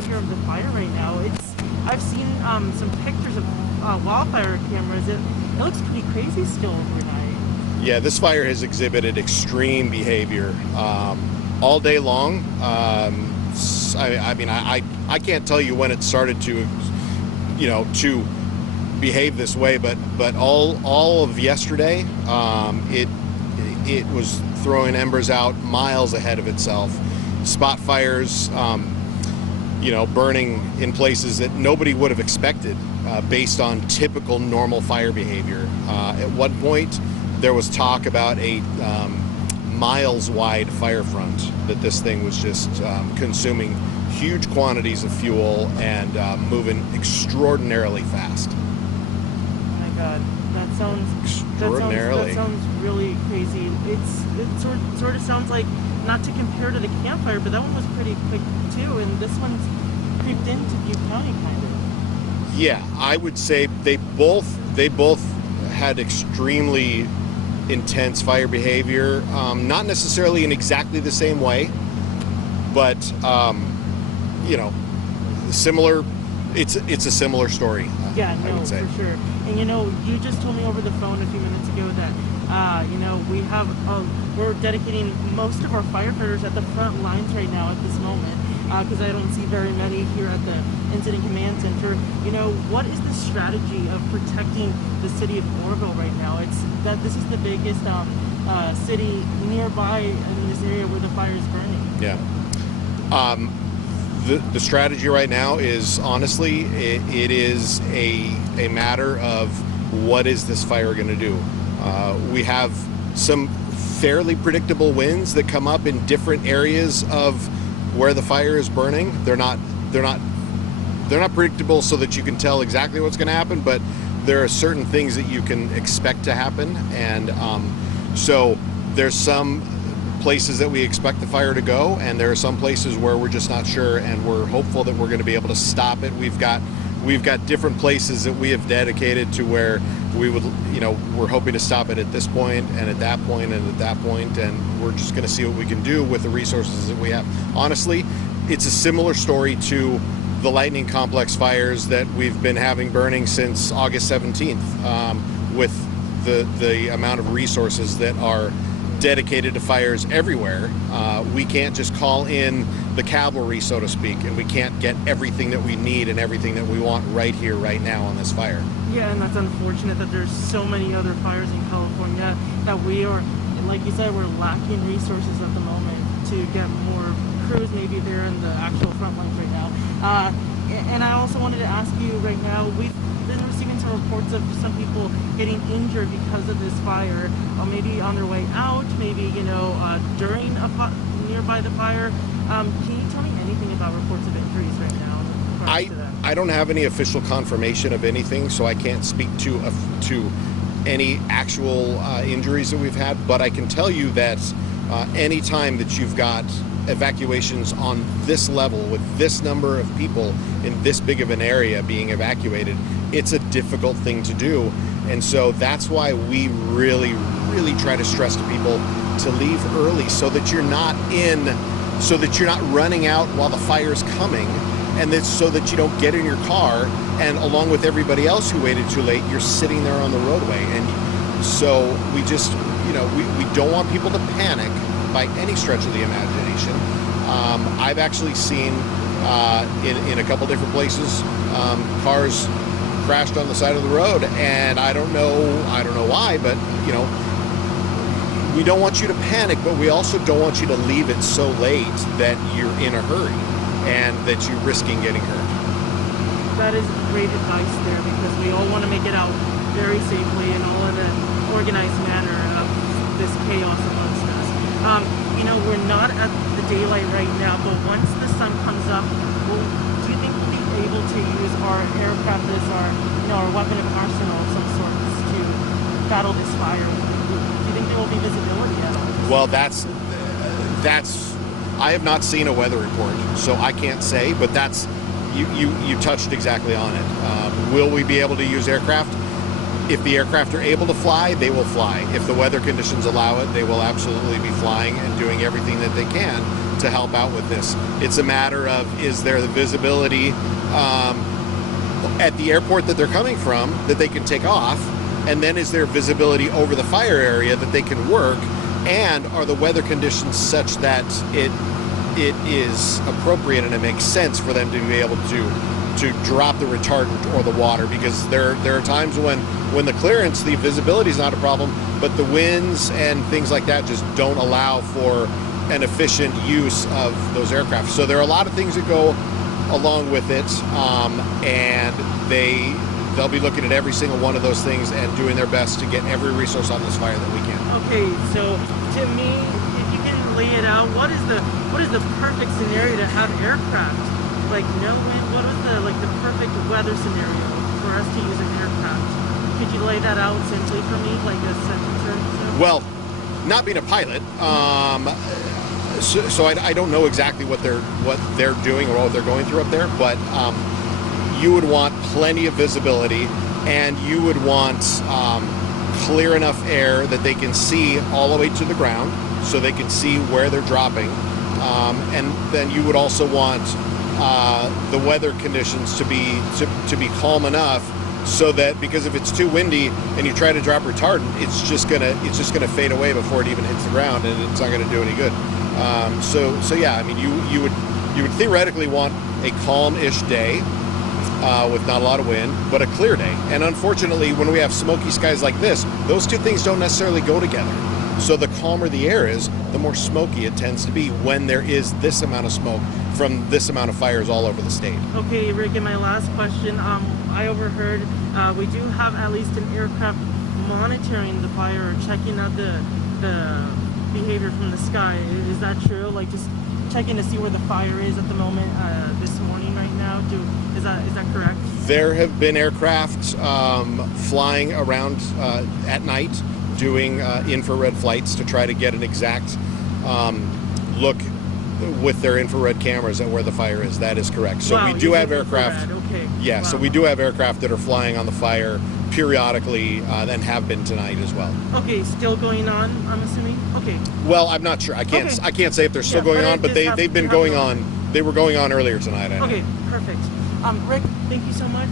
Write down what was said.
behavior of the fire right now. I've seen some pictures of wildfire cameras. It looks pretty crazy still overnight. Yeah, this fire has exhibited extreme behavior all day long. I mean, I can't tell you when it started to, to behave this way, but all of yesterday, it was throwing embers out miles ahead of itself. Spot fires, burning in places that nobody would have expected based on typical normal fire behavior. At one point, there was talk about a miles-wide fire front, that this thing was just consuming huge quantities of fuel and moving extraordinarily fast. Oh my God, that sounds really crazy. It sort of sounds like, not to compare to the campfire, but that one was pretty quick too, and this one's creeped into Butte County kind of. Yeah, I would say they both had extremely intense fire behavior, not necessarily in exactly the same way, but similar. It's a similar story. Yeah, no, I would say. for sure. And you just told me over the phone a few minutes ago that we're dedicating most of our firefighters at the front lines right now at this moment, because I don't see very many here at the Incident Command Center. What is the strategy of protecting the city of Orville right now? This is the biggest city nearby in this area where the fire is burning. Yeah. The strategy right now is, honestly, it is a matter of what is this fire going to do. We have some fairly predictable winds that come up in different areas of where the fire is burning. They're not predictable so that you can tell exactly what's going to happen, but there are certain things that you can expect to happen, and so there's some places that we expect the fire to go, and there are some places where we're just not sure, and we're hopeful that we're going to be able to stop it. We've got different places that we have dedicated to where we would, we're hoping to stop it at this point and at that point and at that point, and we're just going to see what we can do with the resources that we have. Honestly, it's a similar story to the lightning complex fires that we've been having burning since August 17th, with the amount of resources that are dedicated to fires everywhere. We can't just call in the cavalry, so to speak, and we can't get everything that we need and everything that we want right here, right now on this fire. Yeah, and that's unfortunate that there's so many other fires in California that we are, like you said, we're lacking resources at the moment to get more crews maybe there in the actual front lines right now. And I also wanted to ask you right now, we've been receiving some reports of some people getting injured because of this fire, maybe on their way out, maybe during nearby the fire. Can you tell me anything about reports of injuries right now? I don't have any official confirmation of anything, so I can't speak to any actual injuries that we've had, but I can tell you that any time that you've got evacuations on this level with this number of people in this big of an area being evacuated, it's a difficult thing to do. And so that's why we really, really try to stress to people to leave early, so that you're not running out while the fire's coming, and that's so that you don't get in your car and along with everybody else who waited too late, you're sitting there on the roadway. And so we just, we don't want people to panic by any stretch of the imagination. I've actually seen in a couple different places cars crashed on the side of the road, and I don't know why, but we don't want you to panic, but we also don't want you to leave it so late that you're in a hurry and that you're risking getting hurt. That is great advice there, because we all want to make it out very safely and all in an organized manner of this chaos amongst us. We're not at the daylight right now, but once the sun comes up, do you think we'll be able to use our aircraft as our weapon of arsenal of some sorts to battle this fire? Do you think there will be visibility at all? Well, that's I have not seen a weather report, so I can't say, but that's you touched exactly on it. Will we be able to use aircraft? If the aircraft are able to fly, they will fly. If the weather conditions allow it, they will absolutely be flying and doing everything that they can to help out with this. It's a matter of, is there the visibility at the airport that they're coming from that they can take off, and then is there visibility over the fire area that they can work, and are the weather conditions such that it is appropriate and it makes sense for them to be able to drop the retardant or the water, because there are times when the clearance, the visibility is not a problem, but the winds and things like that just don't allow for an efficient use of those aircraft. So there are a lot of things that go along with it, and they'll be looking at every single one of those things and doing their best to get every resource on this fire that we can. Okay, so to me, if you can lay it out, what is the perfect scenario to have aircraft? Like no wind, what is the perfect weather scenario for us to use an aircraft? Could you lay that out simply for me, like a sentence or so? Well, not being a pilot, so I don't know exactly what they're doing or what they're going through up there, but you would want plenty of visibility, and you would want clear enough air that they can see all the way to the ground, so they can see where they're dropping, and then you would also want the weather conditions to be calm enough, so that, because if it's too windy and you try to drop retardant, it's just gonna fade away before it even hits the ground, and it's not gonna do any good. So yeah, I mean, you would theoretically want a calm-ish day with not a lot of wind, but a clear day. And unfortunately, when we have smoky skies like this, those two things don't necessarily go together. So the calmer the air is, the more smoky it tends to be when there is this amount of smoke from this amount of fires all over the state. Okay, Rick, and my last question, I overheard we do have at least an aircraft monitoring the fire or checking out the behavior from the sky. Is that true? Like just checking to see where the fire is at the moment this morning right now? Is that correct? There have been aircraft flying around at night doing infrared flights to try to get an exact look with their infrared cameras at where the fire is. That is correct. So wow, we do have aircraft. Okay. Yeah, wow. So we do have aircraft that are flying on the fire periodically, and have been tonight as well. Okay, still going on, I'm assuming? Okay. Well, I'm not sure. I can't say if they're still going on, but they've been going on. They were going on earlier tonight. Okay, perfect. Rick, thank you so much.